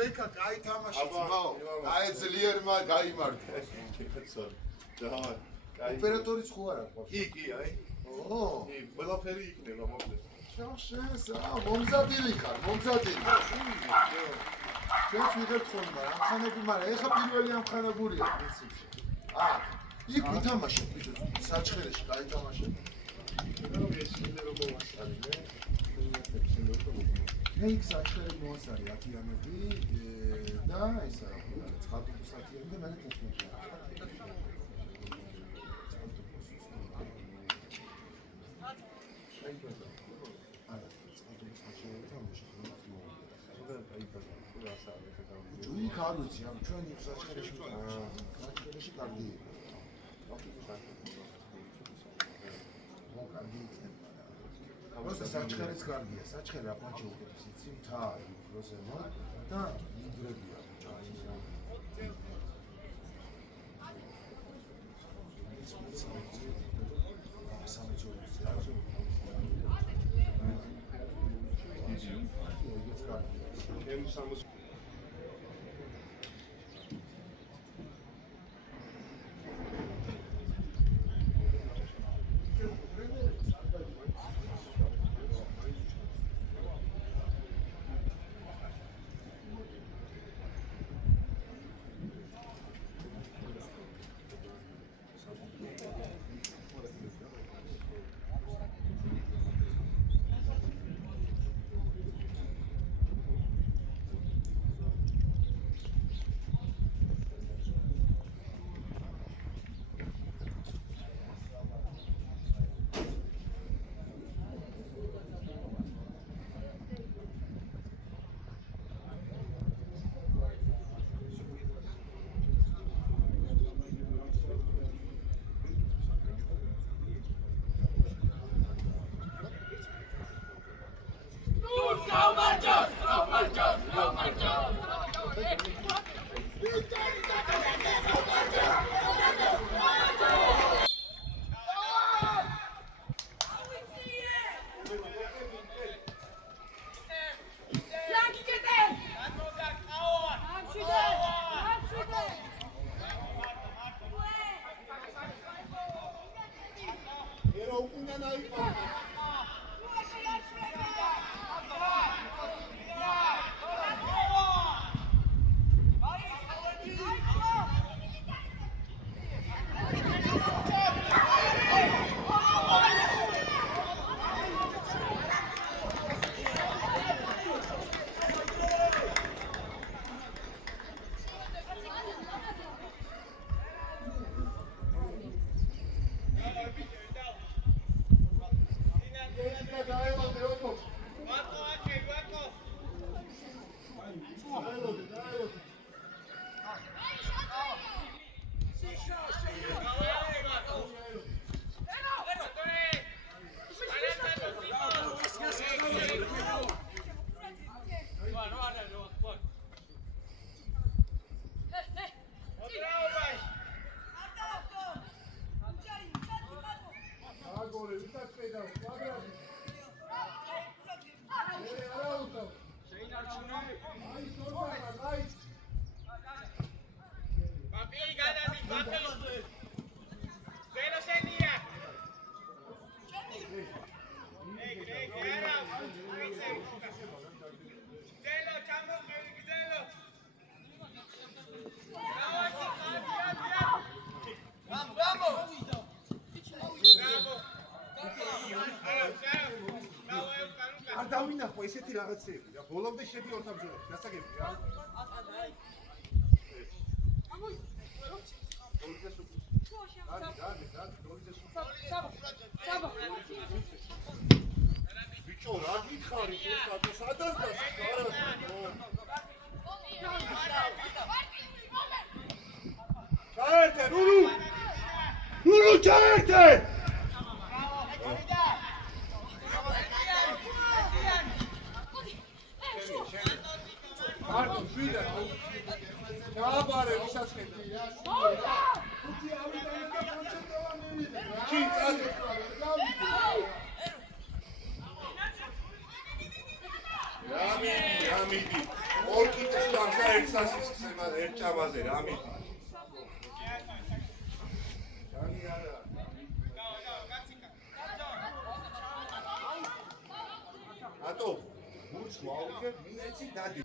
ბექა კაი თამაში ძმაო. აი ძლიერმა გაიმართა. დავარ. ოპერატორიც ხო არა ყავს? კი, აი. ო, ყველაფერი იქნება მოკლედ. შაშეს, მომზადილი ხარ, მომზადილი. ჩვენც ვიღებთ ხოლმე, ამხანები, მაგრამ ეხა პირველი ამხანებულია პრინციპში. იქ ვითამაშებ ბიჭო, საჩხერეში გაითამაშებ. მე იქ საჩხერე მოასარი 10-იანები და ისა რა ქვია, წყალტუბოს 10-იანი და მე 15-იანი. იქ არ ვიცი, ამ ჩვენი საჩხერეში საჩხერეში კარგი იყო. просто საჩხერეც კარგია, საჩხერე აფანჩი უკეთეს, იცი, მთა იქ როზემა და იძრებია დავინახო ესეთი რაღაცები და ბოლომდე შედიორთ ამ ბრძოლაში გასაგები რა ბიჭო რა გითხარი ეს სადაც და ჩაერთე ნურუ ჩაერთე Marco, cuida. Cabare, vishas kheti. Uti avida ikka koncentrovanni. Ki, ade. Yamidi. Orkites გამი. ატო, გულს ვაუგებ, მიეცი დადი.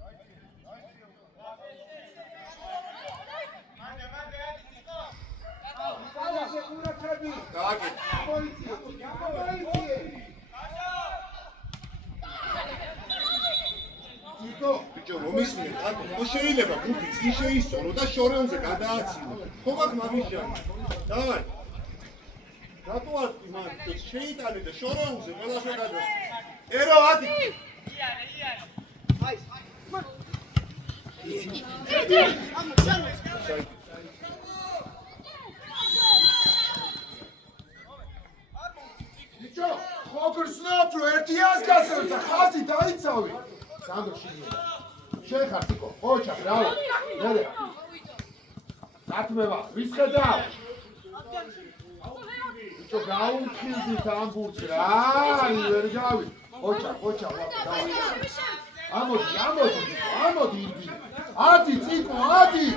დააგე. ბიჭო, მომისმინე, ატო, ხო შეიძლება გუნდი წინ შეისწორო და შორეონზე გადააცინო. ხო გაკ მამიჟანი. დავაი. რატო ატი მან შეიტანე და შორეონზე ყველასო გადა. ერო ატი. ბიჭო, ხოგრსნობ რო ერთი ასგასრეთ და ხაზი დაიცავი. სანდრო შეიძლება. შეხარ თიკო, ოჩა, ბრავო. მერე. გათმევა, ვის ხედავ? ბიჭო, გაუნხილდით ამ ბურთს რა, ვერ გავი. ოჩა, დავაი. ამოდი იდი. ადი ციკო, ადი.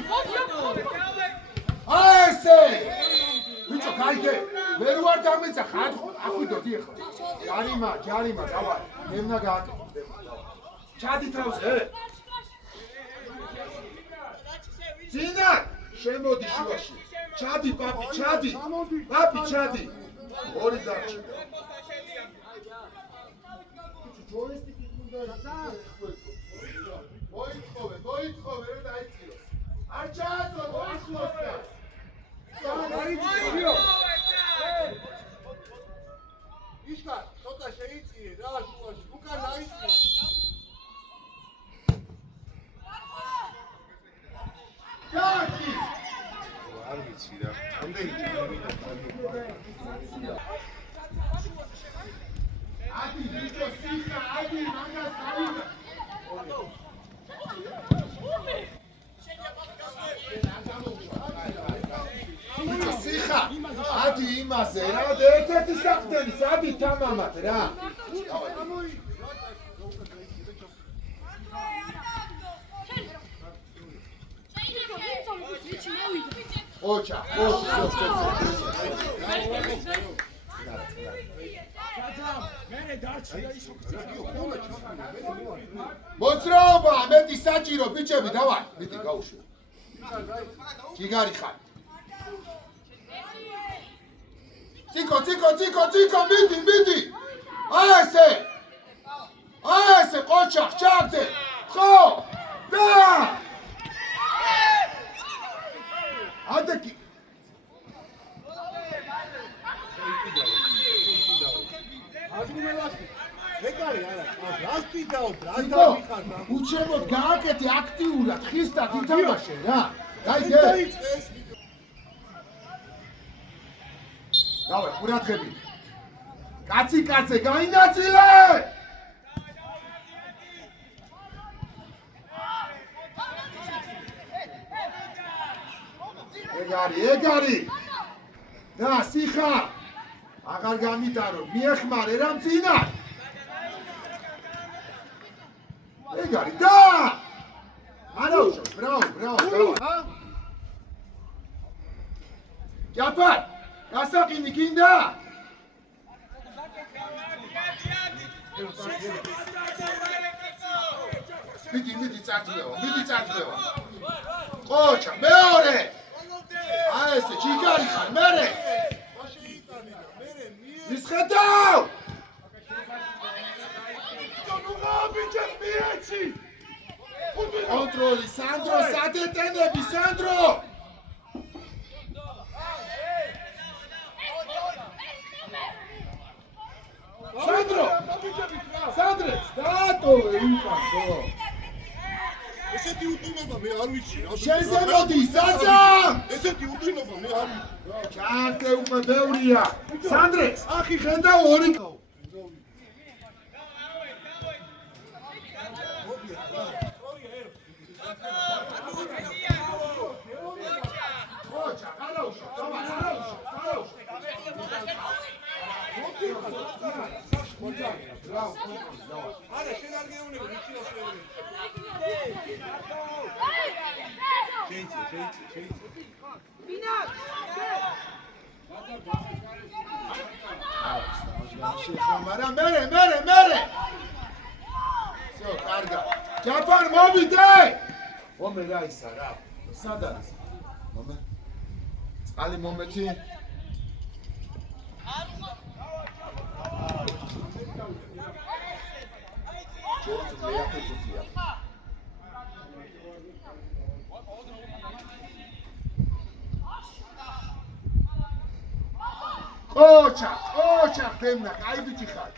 ესე! ბიჭო, გაიგე. ვერ ვარ დამეცა, ხათხო, ახვიდო დიახლა. ჯარიმა, დავაი. მევნა გააკეთე. ჩადი თავს, ძინა, შემოდი შუაში. ჩადი, პაპი, ჩადი. პაპი, ჩადი. ორი დარჩა. ჯოისტიკი უნდა მოითხოვე, რომ დაიციო. არ ჩააწო, მოიხლოსდა. იშკა, ცოტა შეიწიე რა შუაში, უკან დაიწიე. გააკი! არ ვიცი რა. ამდენი ჯერმიდა. ადი, ბიჭო, სიხა, ადი, მაგას დავიდა. ბიჭო, სიხა, ადი იმაზე რა, ერთ-ერთი საყდენის, ადი თამამად რა. ოჩა. მოძრაობა, მეტი საჭირო, ბიჭები, დავაი. მიდი გაუშვი. ჯიგარი ხარ. ციკო, მიდი. ესე, ყოჩა, ჩაგდე. ხო, და! ადეკი. ეგარი არა, რასტი დაო, ციკო, უჩემოდ გააკეთე აქტიურად, ხისტად ითამაშე რა. გაიგე? დავაი, ყურადღები. კაცი, გაინაწილე! ეგარი. და სიხა. აღარ გამიტარო, მიეხმარე რა მძინა. ეგარი, და! არაუშო, ბრავო. ჯაფარ, გასაყინი გინდა? მიდი წართლევა. ყოჩა, მეორე. ესე, ჯიგარი ხარ, მერე. ვის ხედავ? კონტროლი, სანდრო, სადეტენები, სანდრო! სანდრე, დატოვე უკან, ხო? ესეთი უტუნობა მე არ ვიცი. შენზე მოდის, ძაძამ! ესეთი უტუნობა მე არ ვიცი. ჩარტე უკვე ბევრია. სანდრე, ახი ხედავ ორი. ხოჩა, არაუშო, დავარ, არაუშო. ბრავო, დავა. არა, შენ არ გეუნები, რიჩიო შევინე. შეიძლება. ბინაკ! მაგრამ მერე. всё, კარგა. ჯაპან მოვიდე. მომე რა ისა რა. სად არის? მომე. წყალი მომეცი. ოჩა, დემნა, აი ბიჭი ხარ.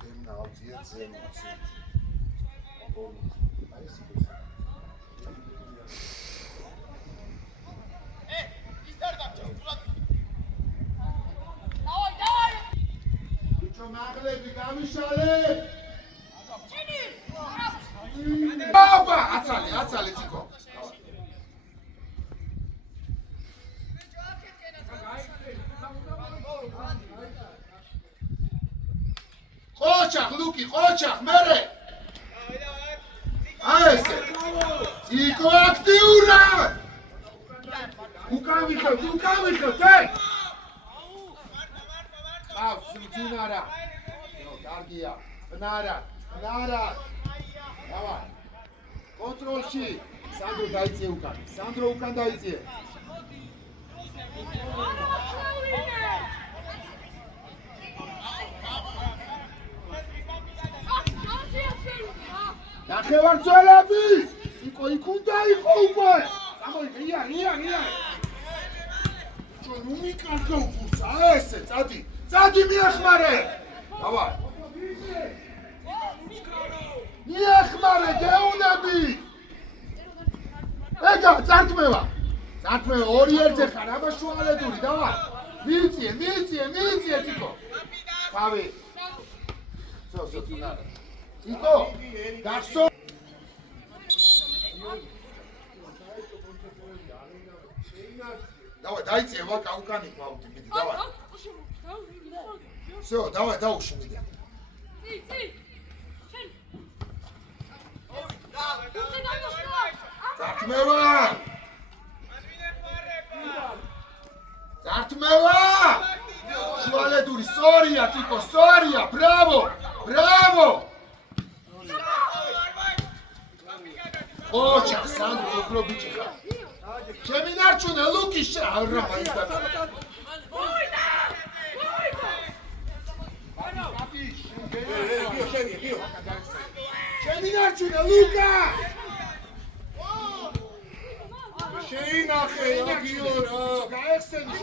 დემნა ავწია ზემო. ბიჭო მაგლები გამიშალე. აბა, აცალი თიკო. ყოჩახ, მერე. აი ესე. თიკო აქტიურად. უკან ვიხევ, ე! ყავს, ძინარა. კარგია. ნარა. დავა. კონტროლში. სანდრო დაიწიე უკან. დაიწიე. ნახევარწოლები! იქ უნდა იყო უკვე! გამოიგე, ია! ნუ მიკარგო უფურსა, ესე, წადი მიახმარე! დავა! მიახმარე, გეუნები! ეგა, წართმევა, ორი ერთზე ხარ, აბა შუალედური, დავა! მიიწიე, თიკო! თავი! სოთუნა! თიკო! გახსო! დავა, დაიწიე ვაკა უკანი ყავდი, მიდი, დავა. всё, давай, დაუში მიდი. Წართმევა! შუალედური, სწორია, თიკო, სწორია, ბრავო! ოჩა, სანდრო, უფრო ბიჭი ხარ. ჩემი ნარჩუნე, ლუკი არა მაინც და. გიო. ჩემი ნარჩუნე, ლუკა! შეინახე, გიო რა. გაეხსენი,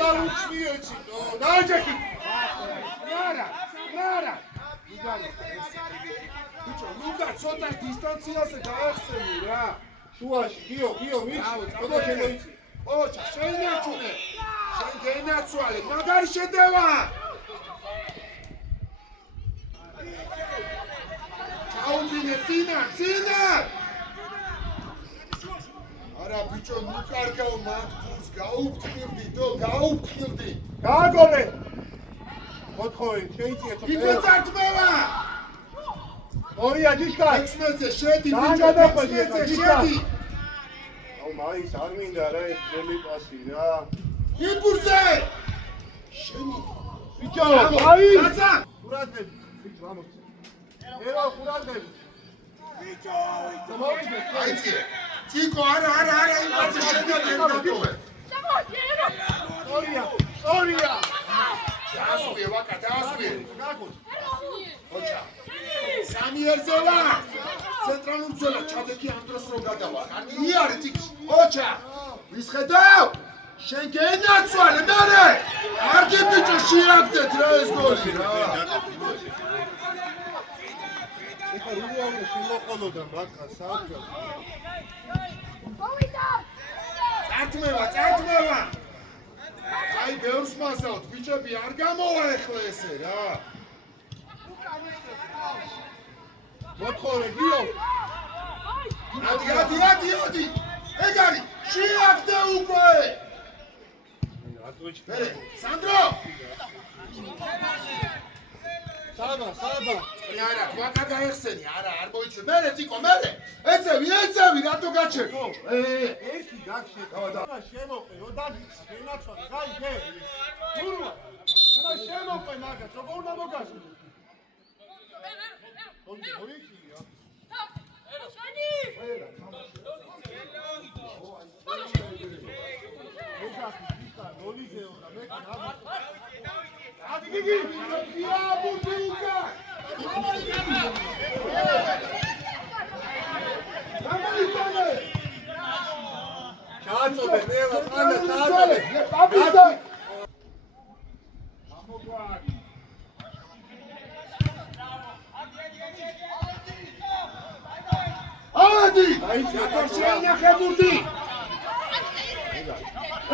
და ლუჩმიეცი, დაჯექი. ნარა. ბიჭო, ლუკა ცოტა დისტანციაზე გაეხსენი რა. შუაში, გიო, მიჩნე, ხოდა შემოიცი. ოჩა, შეინარჩუნე. შენ გენაცვალე, მაგარი შედევა. ჩაუდინე, წინა. არა, ბიჭო, ნუ კარგავ მაგ გაუფრთხილდი. გააგორე. მოთხოვე, შეიწიე თქო. იფე წართმევა. ორია ჯიშკა. 16-ზე შედი, ბიჭო, 16-ზე შედი. აუ, მაის არ მინდა რა ეს ძელი პასი რა. იპურზე. შენი. ბიჭო, კაცა. ყურადღები. ბიჭო, ამოწე. ერო, ყურადღები. ბიჭო, მოვიდე. აიწიე. თიკო, არა, იმაზე შედები დატოვე. ორია. დაასვიე, ვაკა, დაასვიე. ოჩა. სამი ერთზე ვარ. ცენტრალურ ძველად ჩადექი ამ დროს რომ გადავა. იარი თიქს. ოჩა. ვის ხედავ? შენ გენაცვალე, მერე. კარგი ბიჭო, შეაგდეთ რა ეს გოლი რა. ეხა რუაუნი შემოყოლოდა მაგა საათი. წართმევა. აი, ბევრს მასავთ, ბიჭები, არ გამოვა ეხლა ესე რა. მოთხოვე, გიო. ადი. ეგ არის, შეაგდე უკვე. რატოჩი მერე სანდრო საბა არა ვაკა გაიხსენი არა არ მოიცე მერე ციკო მერე ეცევი რატო გაჩერდო ერთი გაგშეკა შემოყე ოდაგის ენაცვალი გაიგე გურვა და შემოყე მაგას როგორ უნდა მოგასწრო მოიქია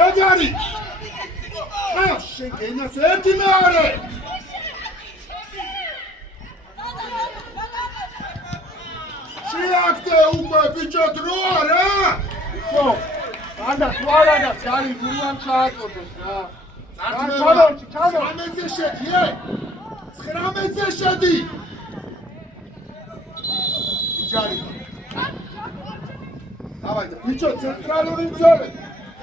ეგარი შენ გენას ერთი მეორე შეაქდე უკვე ბიჭო დრო არა ხო ანდა თვალადა ძალი გულან ჩააკოდეს რა ცხრამეზე შედი 19-ზე შედი ბიჭარი დავაი და ბიჭო ცენტრალური მცველე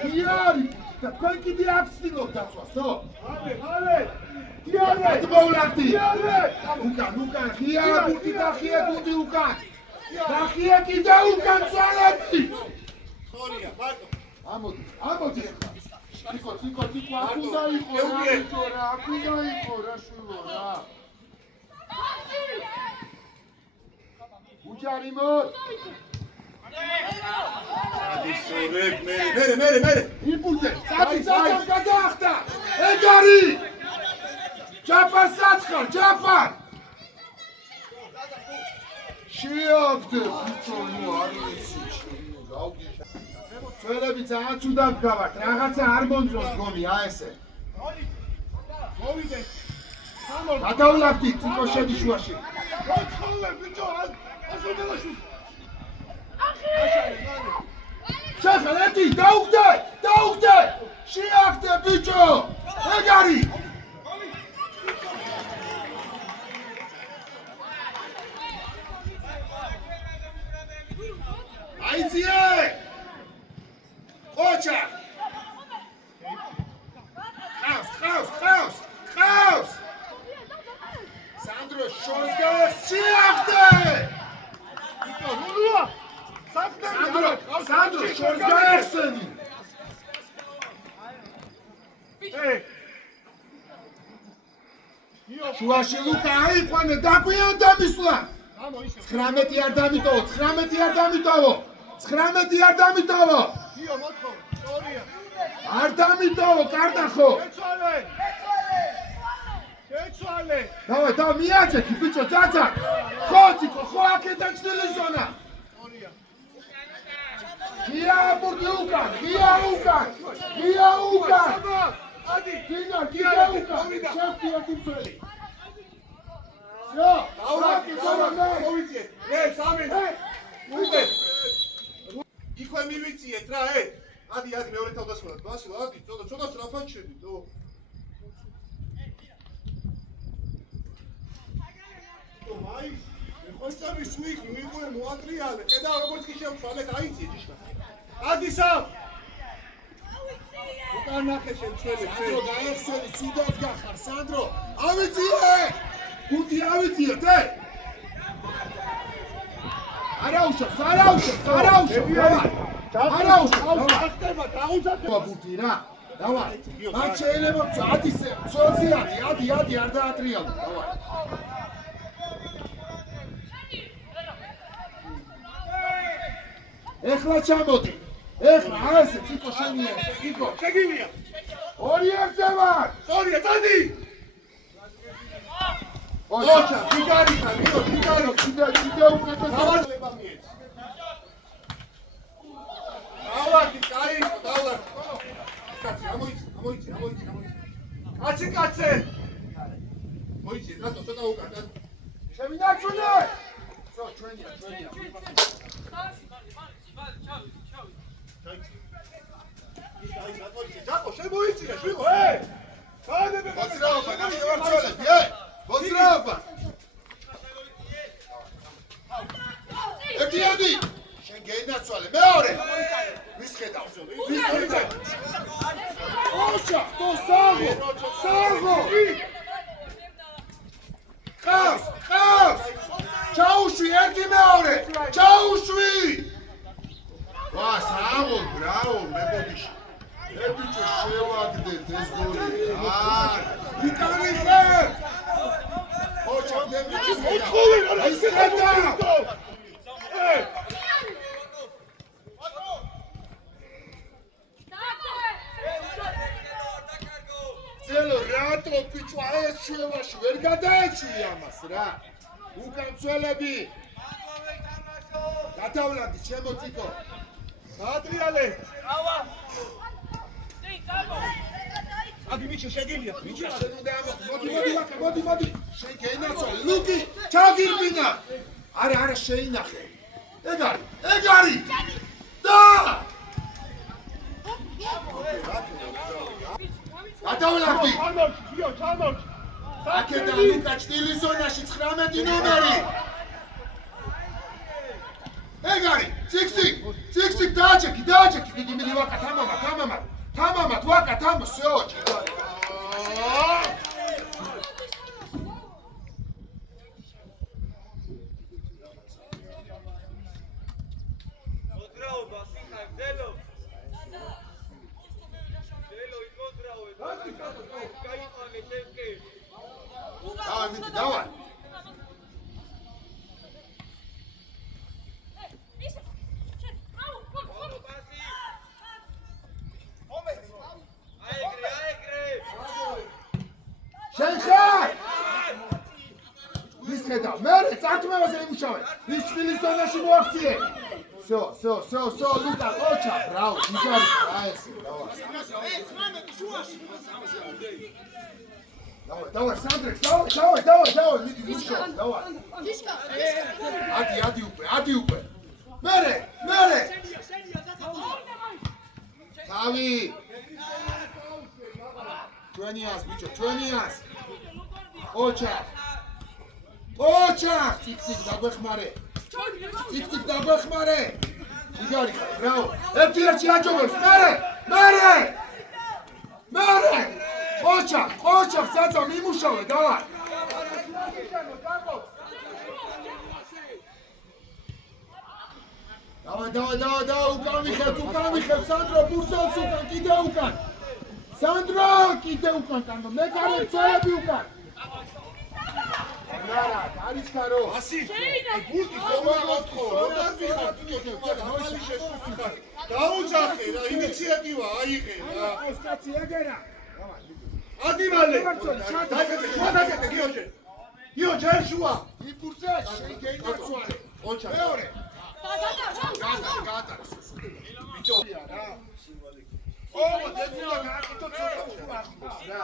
კი არის და თქვენ კიდე აქცდილობ დაცვასო ჰალე ატმოვლაკდი უკან ხია გუნდი და ხია გუნდი უკან და ხია კიდე უკან წალები ხორია ბატო ამოდი ციკო აკუდა იყო რა შვილო რა უჯარი მოდ მერე იბუძე სადი გადაახტა ეგარი ჯაფარ სათხარ ჯაფარ შეაგდე ბიჭო ნუ არ ვიცი გავგიშა წველები ძალიან ცუდად გავართ რაღაცა არ მონძოს გონია ესე მოვიდე გადავლაბდი ციკო შედი შუაში მოწყოლე ბიჭო ასოდელაში შეხელეთი დაუგდე შეაგდე ბიჭო ეგარი აიძიე ოჩა ხავს სანდრო შორს შეაგდე სანდრო შორს გაეხსენი შუაში ლუკა აიყვანე დაგვიან დამისვლა 19 არ დამიტოვო 19 არ დამიტოვო იო მოთხო სწორია არ დამიტოვო კარდახო შეცვალე დავა მიაჩეკი ბიჭო ძაძა ხო ციკო ხო აქედან ჩრდილის ზონა სწორია გია ბურდი უკან ადი გია უკან შევდი ერთი მცველი მოვიწიე სამი უბე იქვე მივიწიეთ რა ადი მეორე თავდასხმად ბასილო ადი ცოტა რაფაჩები დო მაი ხოჭები სვიქ მიყვე მოატრიალე ხედა როგორც კი შევცვალე გაიწიე ჭიშკა ადი სამ უკან ნახე შემცველე სანდრო გაეხსენი ცუდად გახარ სანდრო ავიწიე გუნდი ავიწიეთ არაუშავს ახტება დაუძახება ბურთი რა დავარ მათ შეიძლება 10-ზე ადი არ დაატრიალო დავარ ეხლა ჩამოდი ეხლა ასე ციკო შენია ციკო შეგივია ორი ერთზე ვარ სწორია დადი ოჩა ფიგარი კიდე უკეთეს დავალება მიეც დავარდი კაი დავარდი კაცი ამოიცი კაცი მოიცი რატო ცოტა უკან შემინაჩუნე სო ჩვენია ჯაკო შემოიწირე შვილი მოძრაობა ნახევარწოლები მოძრაობა ერთიანი შენ გენაცვალე მეორე ვის ხედავს ოჩა то საღო ყავს ჩაუშვი ერთი მეორე ჩაუშვი ვა საღო ბრავო მეგობიში ბიჭო შევაგდეთ ეს გოლი იკანიხე ოჩა დემიჩის მოთხოვე ის ხედა ზელო რატო ბიჭო ეს შევაში ვერ გადაეჩვი ამას რა უკან წველები გადავლადი შემოწიკო ატრიალე ავა აგი მიჩე შეგელია მიჩე შენ უნდა მოდი შენ გენაცვალე ლუკი ჩაგირბინა არა შეინახე ეგ არის და გადავლადი ჩამორჩი აკეთა ლუკა ჭილის ზონაში 19 ნომერი ეგ არის ციკ დააჭექი დიდი მივაკა თამამად ვაკა თამო სეოჭი მოძრაობა სიხარ ძელო იკოძრაო გაიყვანე თეთკე დავარ მერე წართმევაზე იმუშავე ის შვილის ზონაში მოაქციე სო ლუკა ოჩა ბრავო იჯარი აესი დავარ სანდრექს დავარ მიდი ვიშო დავარ ადი უკვე მერე თავი ჩვენიას ბიჭო ჩვენიას ოჩა ციკ დაგვეხმარე იგარი ხარ ბრავო ერთი აჯობებს მერე ოჩა საცა მიმუშავე დავარ დავა უკან მიხევ სანდრო ბურსელს უკან კიდე უკან კანდო მე კარებ წელები უკან არა, არის კარო. ასი. გულტი ხომოთხო, როდას ვიხარ თვითონ ხალი შესულიყარ. დაუჯახე რა, ინიციატივა აიღე რა. ოსტაცი ეგერა. ადიმალე. დაგეკეთე გიოჯე შუა. იფურცე, შეგეინაცვალე. ოჩა. მეორე. გადა. ბიჭო რა. დეძულა გააკეთო ცოტა ხუა. რა.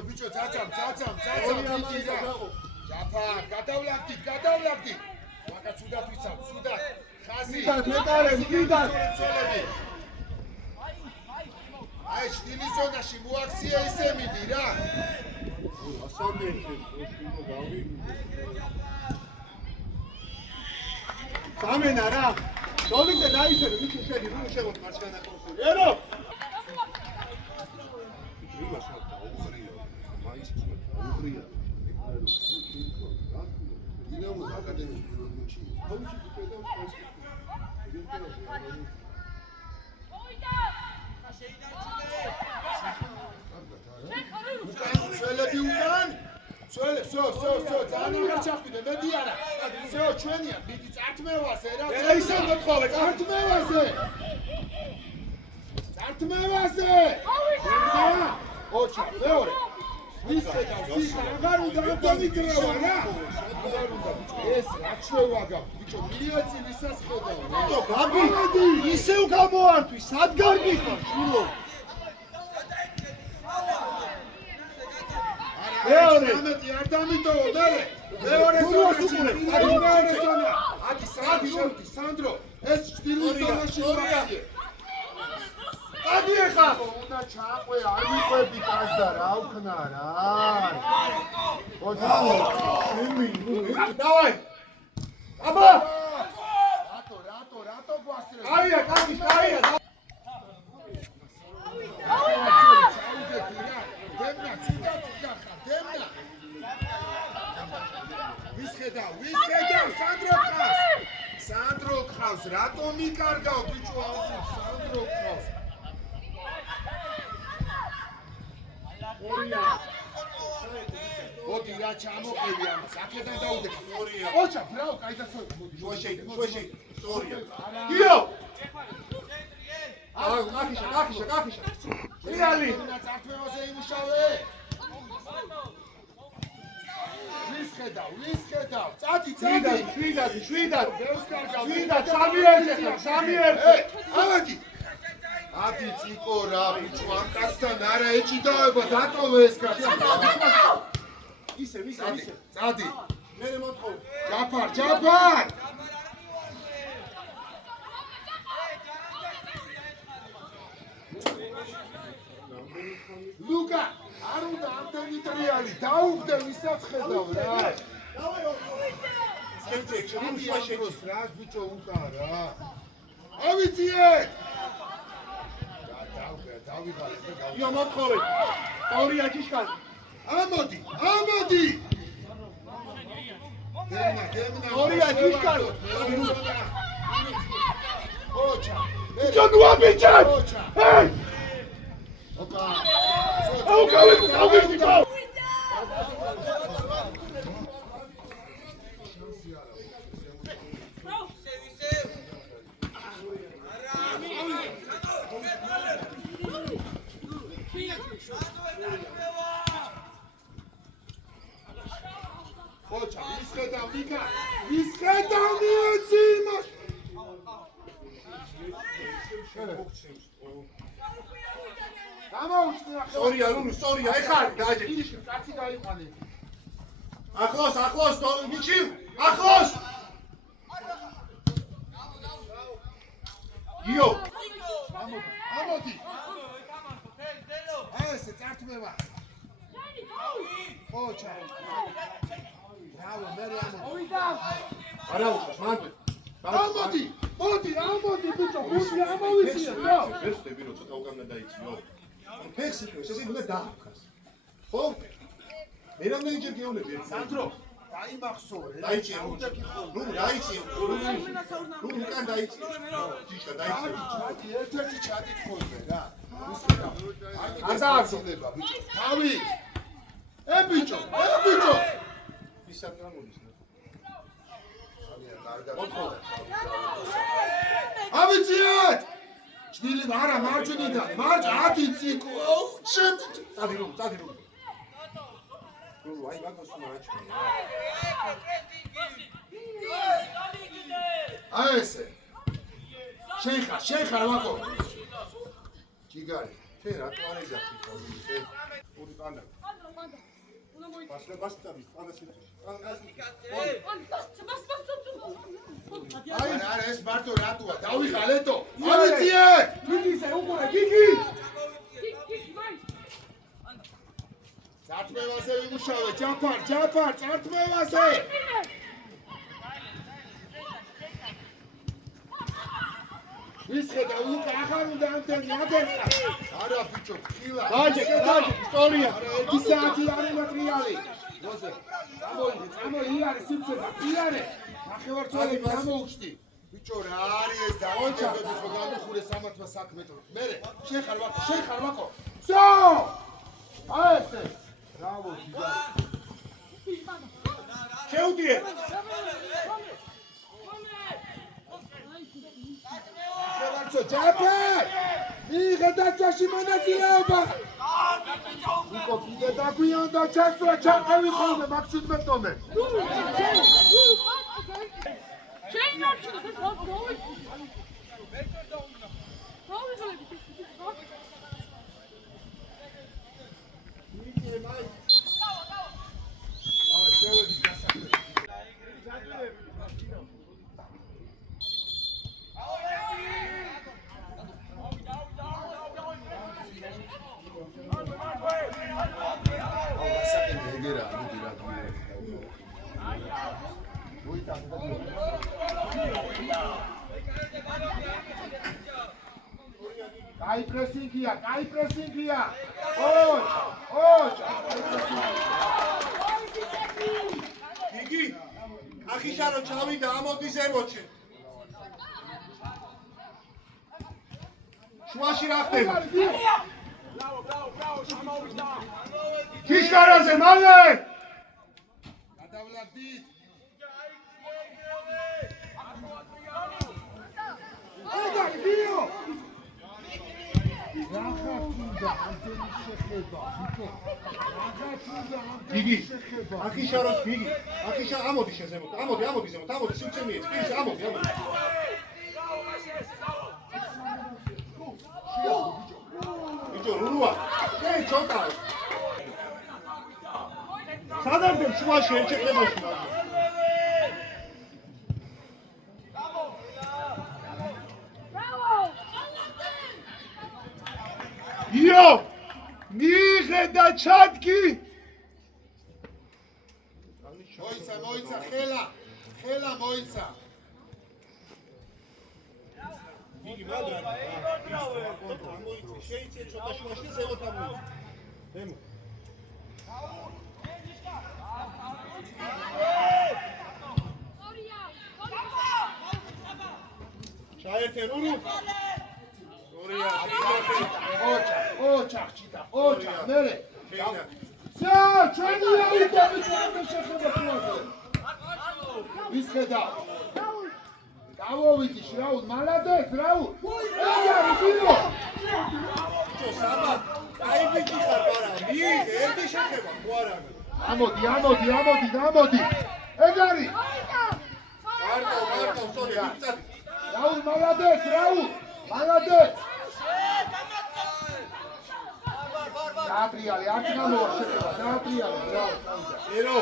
ბიჭო წაცამ მიდიდა ჯაფა გადავლაგდი ვაკა ცუდად ვიცავ ხაზი მიდარ აი შტილის ზონაში მოაქცია ისე მიდი რა ასამდე გამენა რა დომიზე დაიშერე მით შედი რომ შეგოთ მარცხენა კონსული ერო ჩვენია მიდი წართმევაზე რა ისე მოთხოვე წართმევაზე ოჩა მეორე ის ხედავს სიხარ აღარ უნდა დამიკრევა რა ეს რა ჩვევა გაქვს ბიჭო მილიაცი ვისაც ხედავ ბიჭო გაბიდი ისევ გამოართვი სად გარგიხარ შვილო მეორე 19 არ დამიტოვო მეორე ზონაში წადი შევდი სანდრო ეს ჭდილის ზონაში ვახშე წადი ეხა უნდა ჩაყვე არ მიყვები კაცდა რა უქნა რა დავაი აბა რატო გვასწრებ ავია კაცი ავია დემნა ვისხედავ სანდრო ყავს რატო მიკარგავ ბიჭო სანდრო ყავს მოდი რა ჩამოყევი ამას აქედან დაუდე ოჩა ბრაო კაიდასო შუაში სორია გიო გახიშა რეალი უნდა წართვევაზე იმუშავე ვისხედავ წადი შვიდად სამი ავედი ათი წიკო რა ბიჭო ამ კაცთან არა ეჭიდაება დატოვე ეს კაცი ისე წადი მე მოთხოვ ჯაფარ ლუკა არ უნდა ამდენი ტრიალი დაუხდე ვისაც ხედავ რა რა ბიჭო უკან რა ავიციეთ ია მოთხოვე ორია ჭიშკან ამოდი გემნა ორია ჭიშკან ოჩა ბიჭო ნუ აბიჭად ჰეი ოკა ავი ოჩა ვისხედავ მიეცი იმას სორია ეხლა დააჯე კაცი გაიყვანე ახლოს მიჩივ ახლოს გიო ამოდი ესე წართმევა ოჩა ბრავო მერე არა უშვას მანდ ამოდი ბიჭო გუნდი ამოვიწია რა ეს ხდები რომ ცოტა უკანა დაიციო ფეხს იქნებს ესე უნდა დაახქას ხო მე რამდენჯერ გეუბნები სანდრო დაიმახსო დაიციე ნუ დაიციე ნუ უკან დაიციე ჭიშკა დაიციე ერთ-ერთი ჩადით ხოლმე რა ვისხედავ არ დააცილება ბიჭო თავი ბიჭო ისაკრამულის ავიციეთ ჭდილი არა მარჯვნიდან ათი წიკო წადი რომ აი მაგას მარაჩქი აი ესე შეიხარ ვაკო ჯიგარი შენ რატო არ ეძახი ხოლმე ორი პანდა ბასტაბი არა ეს მარტო რატოა დავიღალეთო ავიციეთ გიგიზე უყურე გიგი წართმევაზე ვიმუშავე ჯაფარ წართმევაზე ვისხედავ უკან ახარ უნდა ამდენი ადერხა არა ბიჭო ხილა დაჯე ისტორია არა 1 საათი არ უნდა ტრიალი როზე წამოიდი იარე სიცება იარე ნახევარწოლი გამოუჩდი ბიჭო რა არის ეს დაოჩაბები ხო გამიხურე 300 საქმეთო მერე შეხარ ვაკო სო აი ესე ბრავო ჯიგარი შეუდიე ჯაფარ მიიღედაცაში მონაწილეობა უკო კიდე დაგვიანდა ჩასვლა ჩაყევი ხოლმე მაგ 17-ომე კაი პრესინგია, კაი პრესინგია. ოჩა. იგი ახიშარო ჩავიდა ამოდი ზემოჩი. შუაში რა ხდება? ქიშკარაზე მალე! გადავლადით. ეგარი გიო! იგი ახიშარო იგი ახიშა ამოდი შეზემოთ ამოდი ზემოთ ამოდი სიმცემიეთ პირს ამოდი ბიჭო რუა შენ ცოტა სადამდე შუაში ეჭექებაში იო! მიიღედა ჩადკი! მოიცა, ხელა მოიცა. იგი მადრა ამოიწი შეიძლება ცოტა შუაში ზემოთ ამოიწი ზემო ჩაერთე რურუ ოჩა, მერე. ჩვენი აუდიტები შეხება ხმაზე. ვის ხედავ? გავოვიძიშ, რაულ, მალადეს, რაულ. ეგარი გინო. ბიჭო, საბა, აი ბიჭი ხარ პარა, მიიღე, ერთი შეხება, ხო არა? ამოდი. ეგარი. მარტო, სწორი, მიწად. რაულ, მალადეს, რაულ. დაატრიალე, არც გამოვა შეხება, დაატრიალე, რაულ. ერო.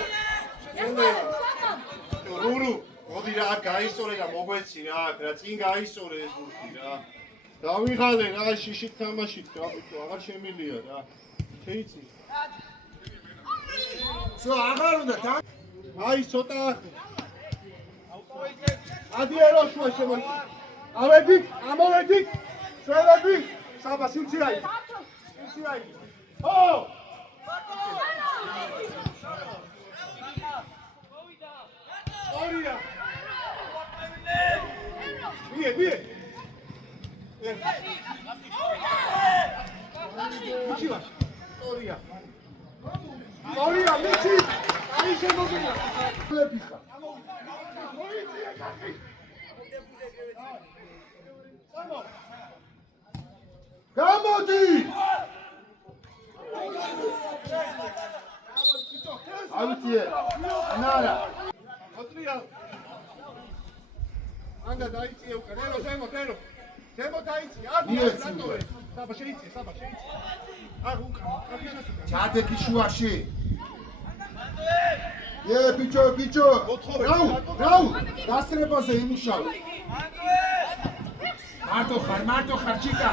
რურუ მოდი რა გაისწორე და მოგვეცი რა წინ გაისწორე ეს ბურთი რა დავიღალე რა შიშით თამაშით რა ბიჭო აღარ შემილია რა შეიცი აღარ უნდა და აი ცოტა ადიერო შუა შემოიწი ამოვედით შევედი საბა სიმცირაი ო ორია ვიე მიჩივაშ ორია მიჩი აი შემოგინა ლებიხა გამოდი აუციე ნარა ოტრია ანდა დაიწიე უკან ერო ზემო დაიწიე აკურატორე საბა შეიწიე აგ უკან ჩადეკი შუაში ბიჭო რაუ დასწრებაზე იმუშავე მარტო ხარ ჩიკა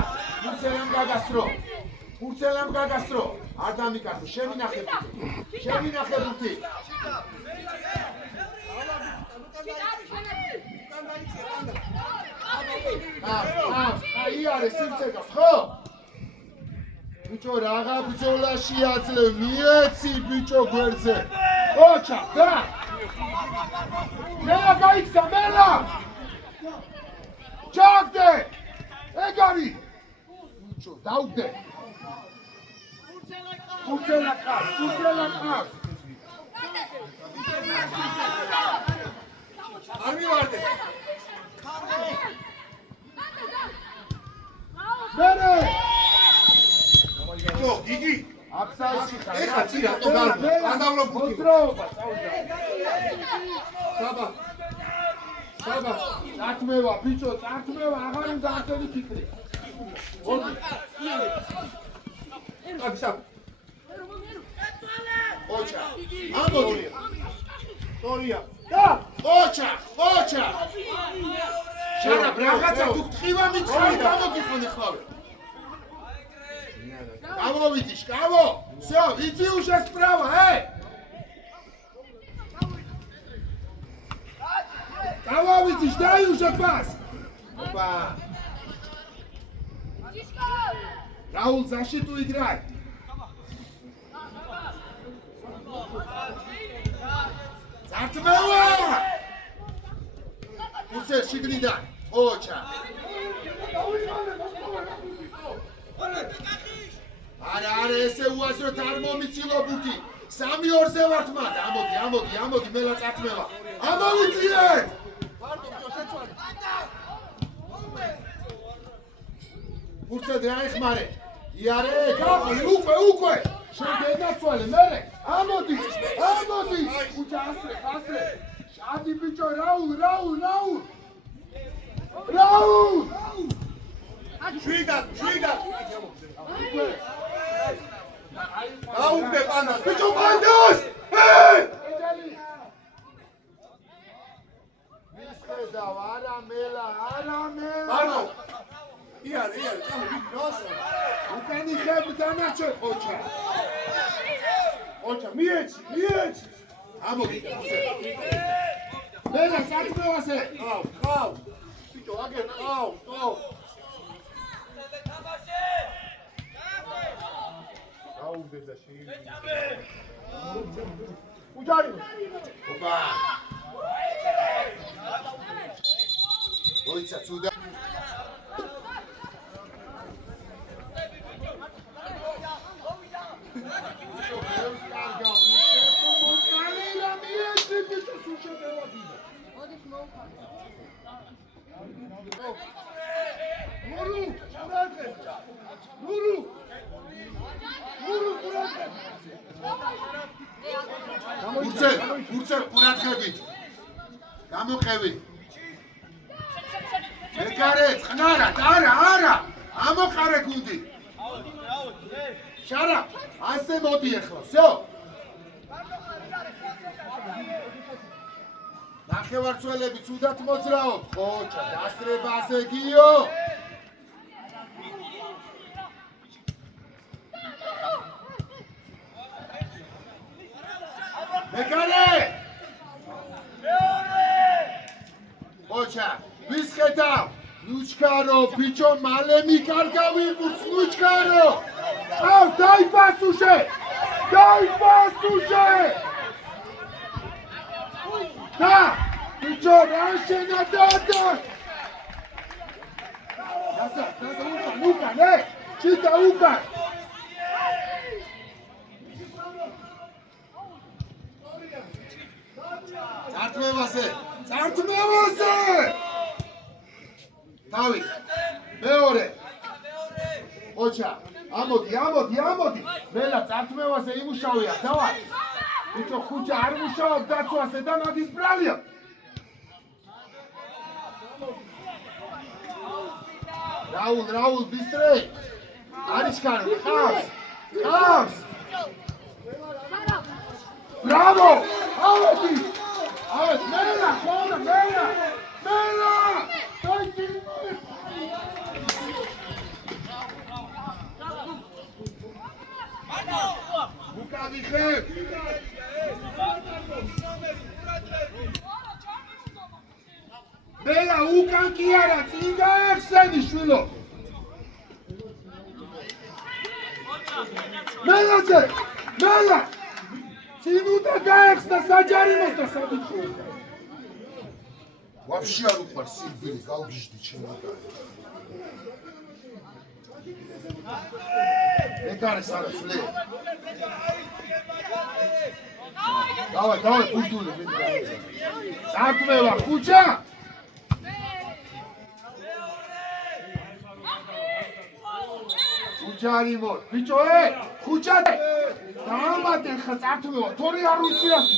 ფურცელამ გაგასტრო არ დამიკარგო შემინახე ბუთი აი არის სიმცეკა ხო ბიჭო რაღა ბრძოლაში აძლევ მიეცი ბიჭო გვერდზე ოჩა და მელა გაიქცა ჩაგდე ეგარი ბიჭო დაუგდე ფურცელა ყავს არ მივარდე მერე ბიჭო იგი აფსაიში ხარ ეხა წი რატო გარბა ანდავლო ბუთი საბა წართმევა ბიჭო აღარ უნდა ასეთი ფიქრი აბსა ოჩა ამოდი სორია და ოჩა შარა რაღაცა თუ ტყივა მითხარი გამოგიხონე ხავე გამოვიძიშ всё иди уже справа Давай, дай уже пас! Опа! Раул, защиту играй! Зартмева! Усе, шигнида! Оча! არა, ესე უაზროთ არ მომიცილო ბუთი. 3-2-ზე ვართ მათ. ამოდი, მელა წართმევა. ამოვიწიეთ! ბურცადე აიხმარე. იარე, გაყვი, უკვე. შეგენაცვალე, მერე. ამოდი. უჩა ასრე. შადი ბიჭო, რაულ. შვიდად. აუგდე პანდას, ბიჭო პანდას! მისხედავ, არა მელა. პანდო. იარე, წამო, ვიდროსო. უკანი ხებ დანარჩე ყოჩა. ოჩა, მიეცი. ამოდი. მელა საქმევასე. ყავ. ბიჭო, აგერ ყავ. აუგდე და შეიძლება. უჯარი. ოპა. ოიცა ცუდა. Გურცელ ყურადღებით. გამოყევი. მეკარე, წყნარად, არა. ამოყარე გუნდი. შარა, ასე მოდი ახლა, всё. ნახევარწველები ცუდად მოძრაობ. ხოჭა, დასწრებაზე გიო. მეკარე! ხოჭა, ვის ხედავ? ნუჩკარო, ბიჭო, მალე მიკარგავი ყურს, ნუჩკარო! ყავს, დაიფასუშე! და! ბიჭო, რა შენადადა! დასა, უკან, ჩიტა უკან! წართმევაზე! დავით, მეორე! ოჩა, ამოდი! მელა წართმევაზე იმუშავია, დავარ! ბიჭო, ხუჭა არ მუშაობ დაცვასე და მაგის ბრალია! რაულ, ბისტრე! არიშკარო, ყავს! ბრავო! ავედი, მელა! უკანი ხებ! მელა უკან კი არა, წინ გაეხსენი შვილო! მელა! წინ უნდა გაეხსნა საჯარიმოს და საბიჭო! Вообще არ უყვარს სიკვდილი, გავგიჟდი ჩემთან. მეკარე სარწლე. დავай, ბურდული, წართმევა, ხუჭა! ხუჭარი მორ, ბიჭო, ხუჭა! დაამატე ხა წართმევა, თორე არ უწიას.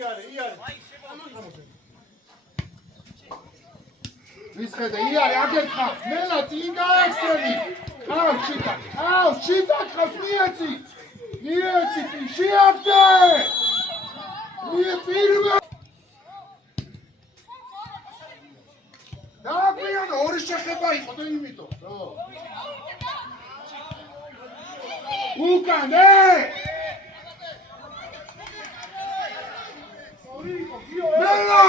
იარე. ვისხედე, იარე, აგერ ხავს, მელა წინ გაეხსენი. ყავს, შიტა, მიეცი, შეაბდე! პირველ! დააგვიანო, ორი შეხება იყო და იმიტომ. უკან, მელა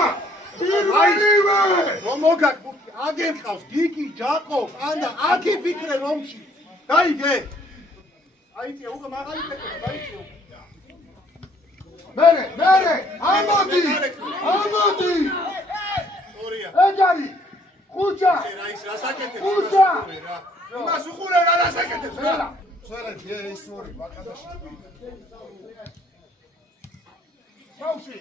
პირველივე რომ მოგაკურთი აგერ ყავს გიგი ჯაკო ანა აკი ფიქრე რომში დაიგე აიწე უკვე მაღალი ფიქრე დაიწე მერე ამოდი ორია ეგარი ხუჭა რა ის რასაკეთებს ხუჭა იმას უყურე რა რასაკეთებს მელა ცელები ეს ორი ბაკადაში ბავშვი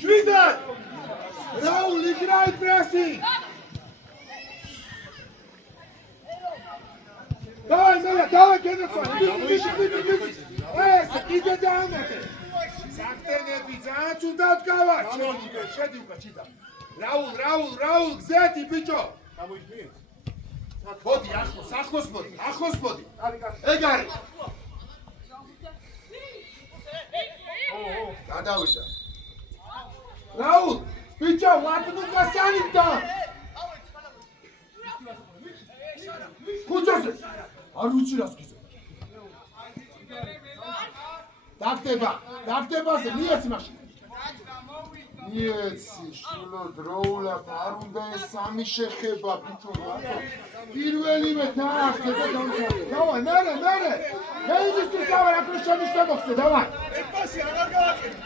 შვიდად რაულ იგრაი პრესი დავай მელა დავай გენოცვა ეს კიდე დაამატე საქტენები ძალიან ცუდად გავარ შედი უკვე ჩიტა რაულ გზეთი ბიჭო გამოიჩინე მოდი ახლოს მოდი ეგ არის გადავიდა რაულ ბიჭო ვატნუ გასანიდა ხუჭაზე არ ვიცი რას გიზა დაგდებაზე მიეც მაშინ მიეცი შულო დროულად არ უნდა ეს სამი შეხება ბიჭო პირველივე დაახტე და დამთავრე დავай მერე მე იმისთვის დავარ აკრე შენ შემოხსე დავай ეს პასი აღარ გავაკეთე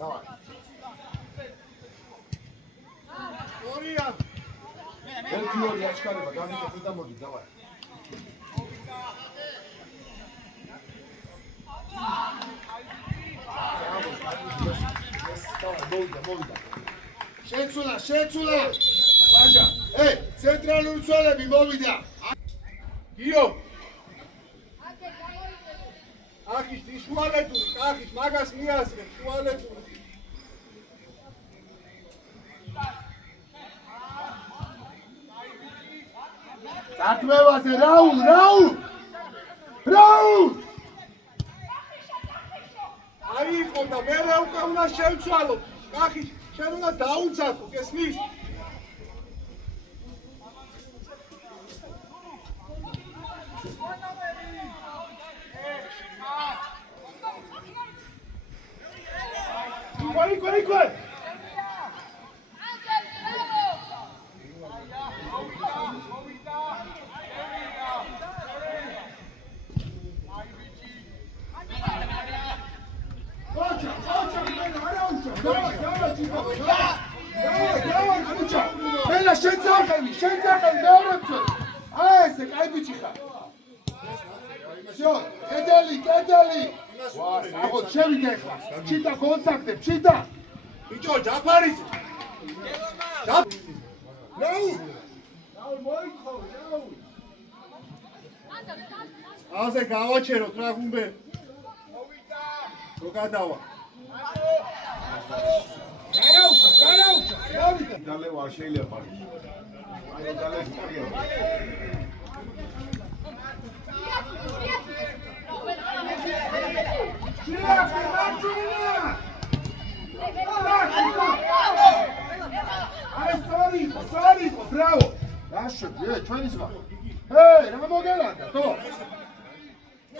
დავай ორია ერთი ორი აჩქარება გამიკეთე და მოდი დავай მოვიდა შეცულა ვაჟა ცენტრალური ცოლები მოვიდა გიო აქის შუალედური კახის მაგას მიასწრებ შუალედური დათმევაზე რაულ აიყო და მე უკვე უნდა შევცვალო კახის შენ უნდა დაუცახო გესმის Igual. Bella, შენცახები, მეორემწო. ესე, კაი ბიჭი ხარ. Всё, კედელი. ვა, საღოთ შევიდე ხარ. ჩიტა კონსაქტებ, ჩიტა. ბიჭო, ჯაფარიძე. რაულ მოიქო, რაულ. აზე გავაჩეროთ რა გუმბე. რო გადავა. გარაუჩა, გავიდა. დალევა არ შეიძლება არის. აი დალევა ხარია. Sorry, bravo. Lascia, ჩვენი ზღვა. ჰეი, რა მოგელანდა, თო?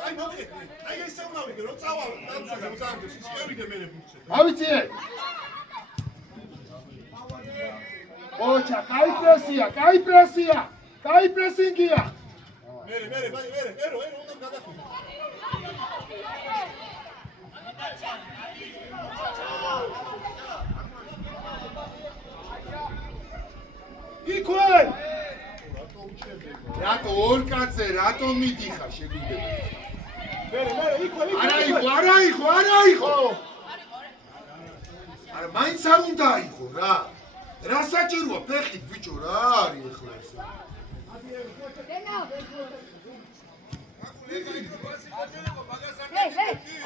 აი მოხე, აი ესე უნდა ვიგე, რომ წავალ, დამწვევი, შევიდე მე ბურთზე. ავიცი. ოჩა, კაი პრესინგია. მე, ერო, უნდა გადახო. იქვე! რატო ორ კაცზე, რატო მიდიხარ შეგვიდება? მე, იქვე. არა იყო! არა, მაინც არ უნდა იყო რა. რა საჭიროა ფეხით ბიჭო რა არის ახლა ეს?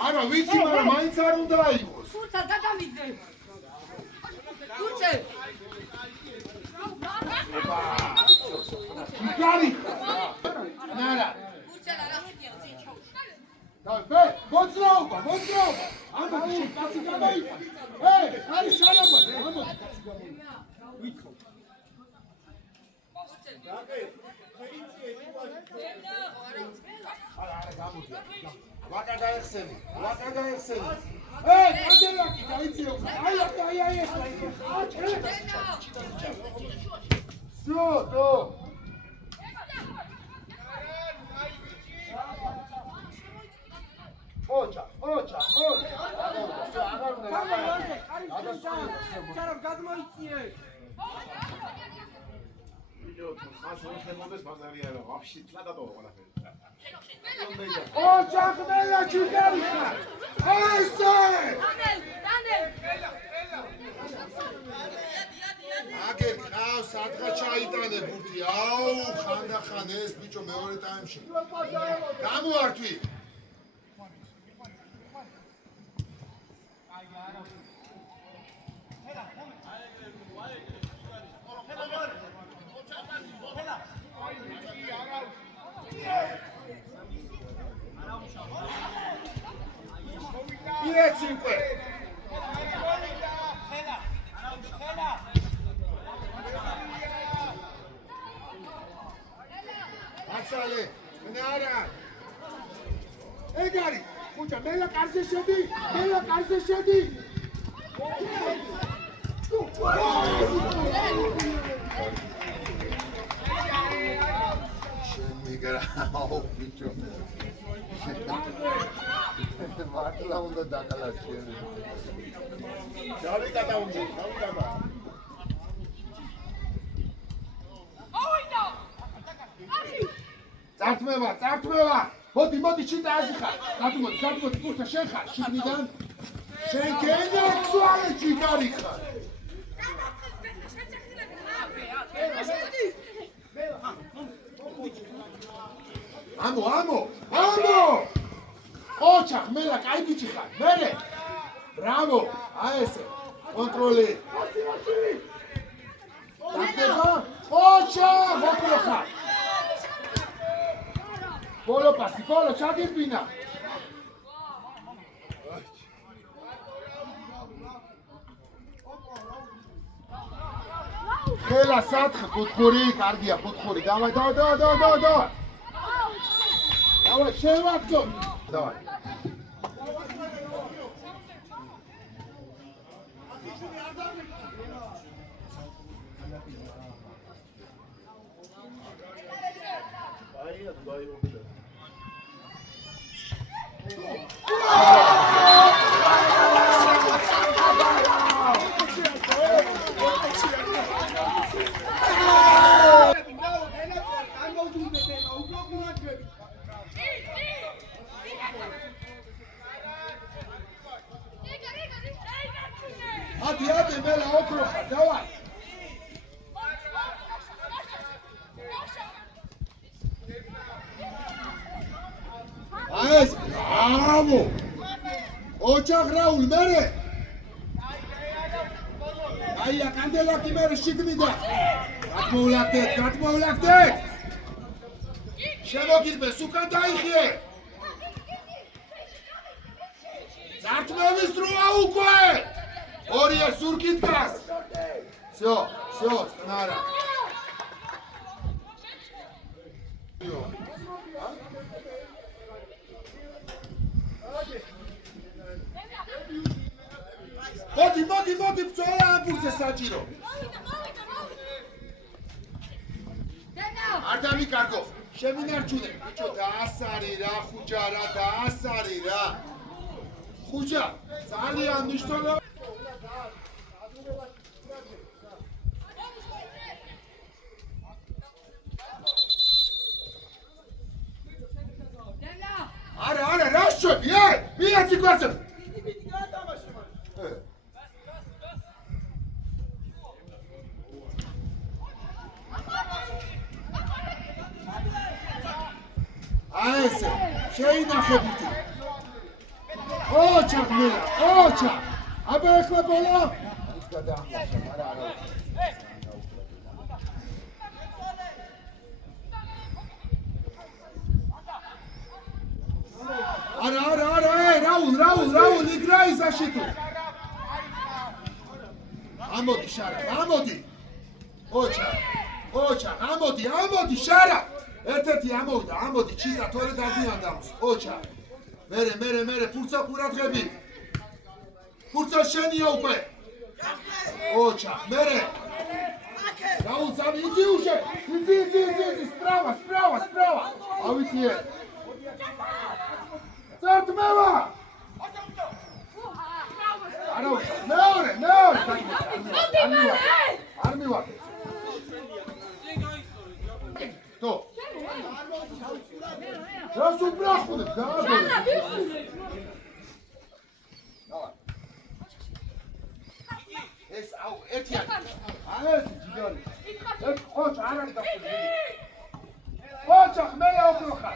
არა, ვიცი, მაგრამ მაინც არ უნდა იყოს. Kurca, dadamidze! Kurce! Ikari! Nara! Kurce, dadamidze! Modzroba! Anda, kacი გადაიყვანე. არის შარაბა, ამოდი. ვაკა გაიხსენი. კანდელაკი დაიძიო. აი. Всё. ოჩა. ჩარამ გადმოიწიე. ოჩა ხმელა ჩიგარიხა. ესე! აგერ ყავს სადღაც ჩაიტანე ბურთი. აუ, ხანდახან ეს ბიჭო მეორე ტაიმში. გამოართვი. Cinque. Asale, Nara. Egari, pucha, mela karse shedi. Migrao, bicho. Matla onda dakalashe. Jari kata undi, Zartmeva. Modi chita azikha. Gadmodi, purta shen khar, shignidan. Shen kenda suale chigari khar. Amo! Ocha, mela, cai bichi khar. Mere. Bravo. Aese. Controle. Tateva. Ocha, boklo khar. Polo pasti, chagir bina. Khela satkha, potkhori, kargia, potkhori. Davay. Davay, shevakto. Davay. Adi, mela, okro, davay. Aes, bravo! Ocha Raul, mere! Aia, Candelaki, mere, shignida! Katmoulaktet! Shevogirbe, sukan daixie! Zartmevis drua ukve! Orie, surkitkas! Всё, nara. Modi, bzola ambulse saჭირო. არ დამიკარგო. შემინარჩუნე. ბიჭო, დაასარი რა, ხუჯა, ძალიან მნიშვნელოვანი. არა, რა შვები, მიაცი გვაცებ. Aese, შეინახე ბიჭო. ოჩა გმელა, ოჩა. აბა ეხლა ბოლა. ის გადაამოშა, არა. Raul, играй защиту. ამოდი შარა, ამოდი. ოჩა, ამოდი შარა. ერთ-ერთი ამოვიდა, ამოდი ჩიტა თორე დაგვიანდა. ოჩა. მერე ფურცა ყურადღები. ფურცა შენია უკვე. ოჩა, მერე. Raul, sami, idzi usze! Idzi, sprawa! Awitie! Start mewa! Arauša, meore! Armi łapie. To. Teraz su brašku, ne? Dawaj. Etian. Chodź, Aran da chodź, Achmeja okrocha.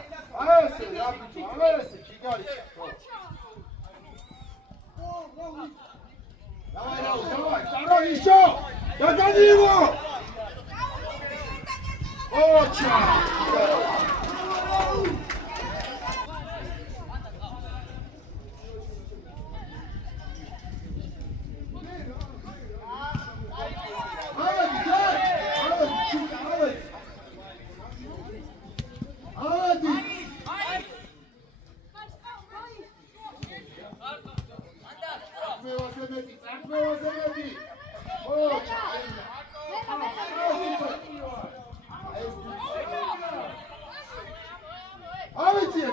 Dawaj, Staroń, еще! Dogoni его! Chodź!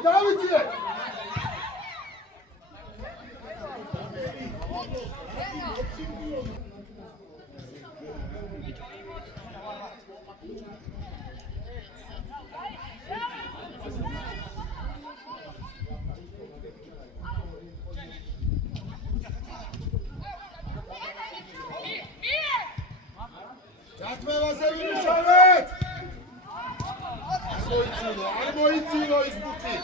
Dawidzie! Armoicino iz buti.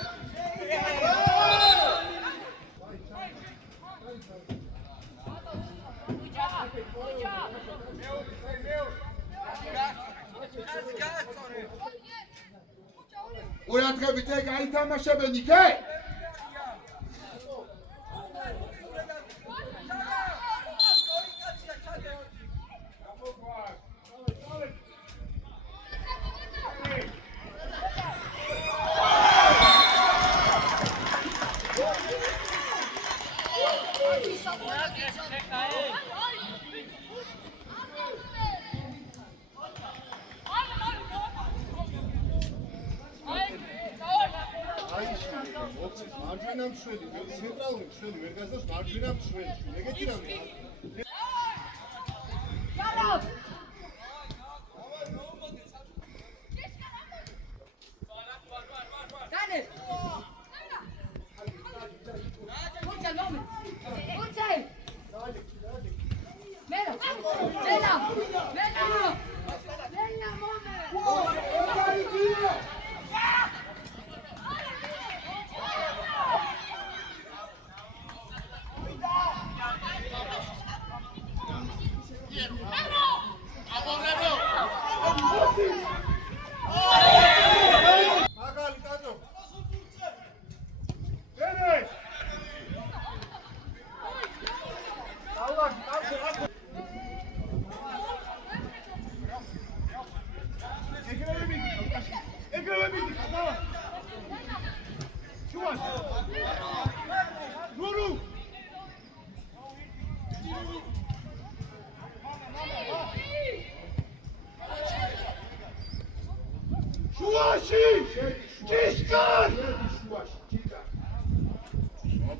Ურადღებით ეგ აითამაშებენი, კე? მარჯვენა მშველი, ცენტრალური მშველი, ვერ გასდევს მარჯვენა მშველი. ეგეთი რამე.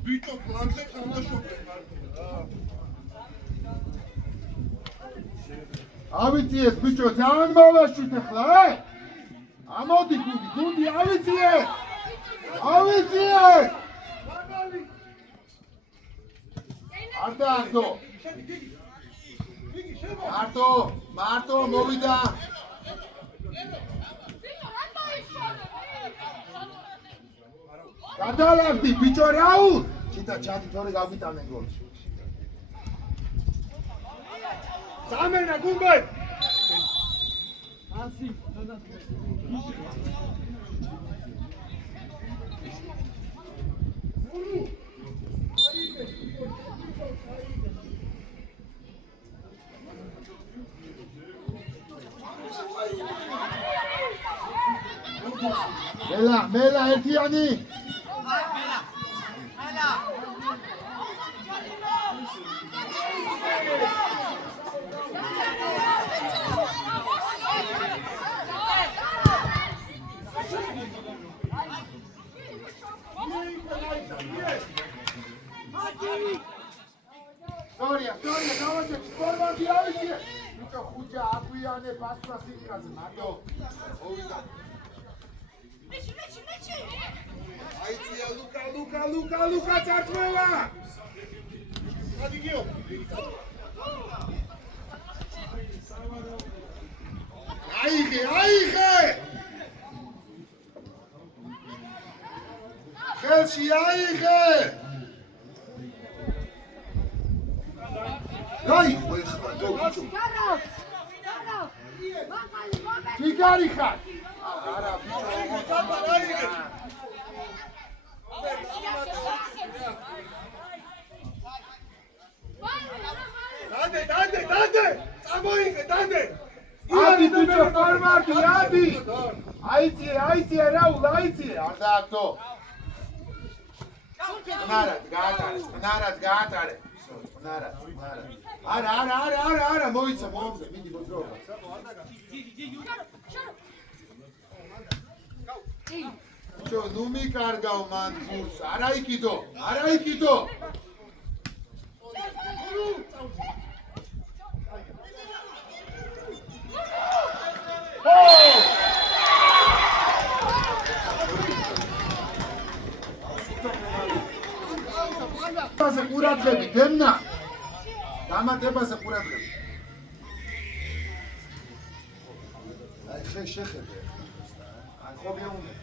Bicho planze tamaşobe. Avitsies bicho, ძალიან მოვაშით ახლა, ამოდი გუნდი, აvitsies! მარტო მოვიდა. გადალაგდი ბიჭო რაულ ჩიტა ჩადი თორე გავიტანენ გოლში სამენა გუნბე ასი მელა ერთიანი. Sorry, დავაჭერ ფორმატი ავიცი. ბიჭო, ხუჭა აგვიანე პასპას იქაზე, მარტო. მოვიდა. მეჩი. აიწია ლუკა წარწმევა. ადიგიო. აიღე. ხელში აიღე. გაიხო ეხლა გოგიჩო. ფიგარი ხარ. არა ბიჭო, აიღე. დადე. წამოიღე, დადე. ადი ბიჭო, ფორმატი, ადი. აიწია რაულ, აიწია. არ დააგდო. ნარად გაატარე. არა, მოიცა, მიდი მოძრაობა. ბიჭო, ნუ მიკარგავ მან გულს, არა იქიდო. დამატებაზე ყურადღები, დემნა. დამატებაზე ყურადღები. აი შეხედე. აი ხო გეუნე.